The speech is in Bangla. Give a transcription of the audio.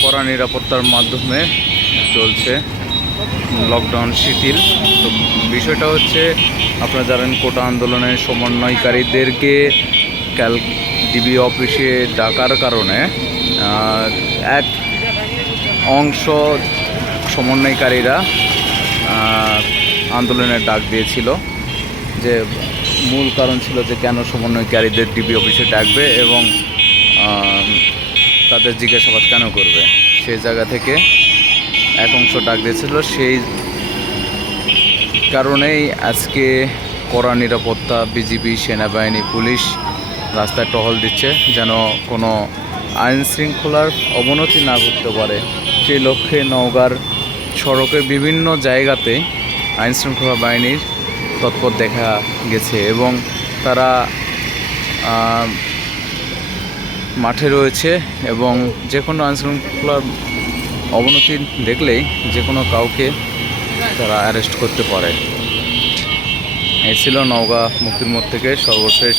কড়া নিরাপত্তার মাধ্যমে চলছে লকডাউন শিথিল। তো বিষয়টা হচ্ছে, আপনারা জানেন কোটা আন্দোলনের সমন্বয়কারীদেরকে ক্যাল ডিবি অফিসে ডাকার কারণে এক অংশ সমন্বয়কারীরা আন্দোলনের ডাক দিয়েছিল যে মূল কারণ ছিল যে কেন সমন্বয়কারীদের ডিবি অফিসে ডাকবে এবং তাদের জিজ্ঞাসাবাদ কেন করবে। সেই জায়গা থেকে এক অংশ ডাক দিয়েছিল। সেই কারণেই আজকে কড়া নিরাপত্তা, বিজিবি, সেনাবাহিনী, পুলিশ রাস্তায় টহল দিচ্ছে যেন কোনো আইন শৃঙ্খলার অবনতি না ঘটতে পারে। সেই লক্ষ্যে নওগাঁর সড়কের বিভিন্ন জায়গাতে আইন শৃঙ্খলা বাহিনীর তৎপর দেখা গেছে এবং তারা মাঠে রয়েছে এবং যে কোনো আইন শৃঙ্খলার অবনতি দেখলেই যে কোনো কাউকে তারা অ্যারেস্ট করতে পারে। এই ছিল নওগাঁ মুক্তির মোড় থেকে সর্বশেষ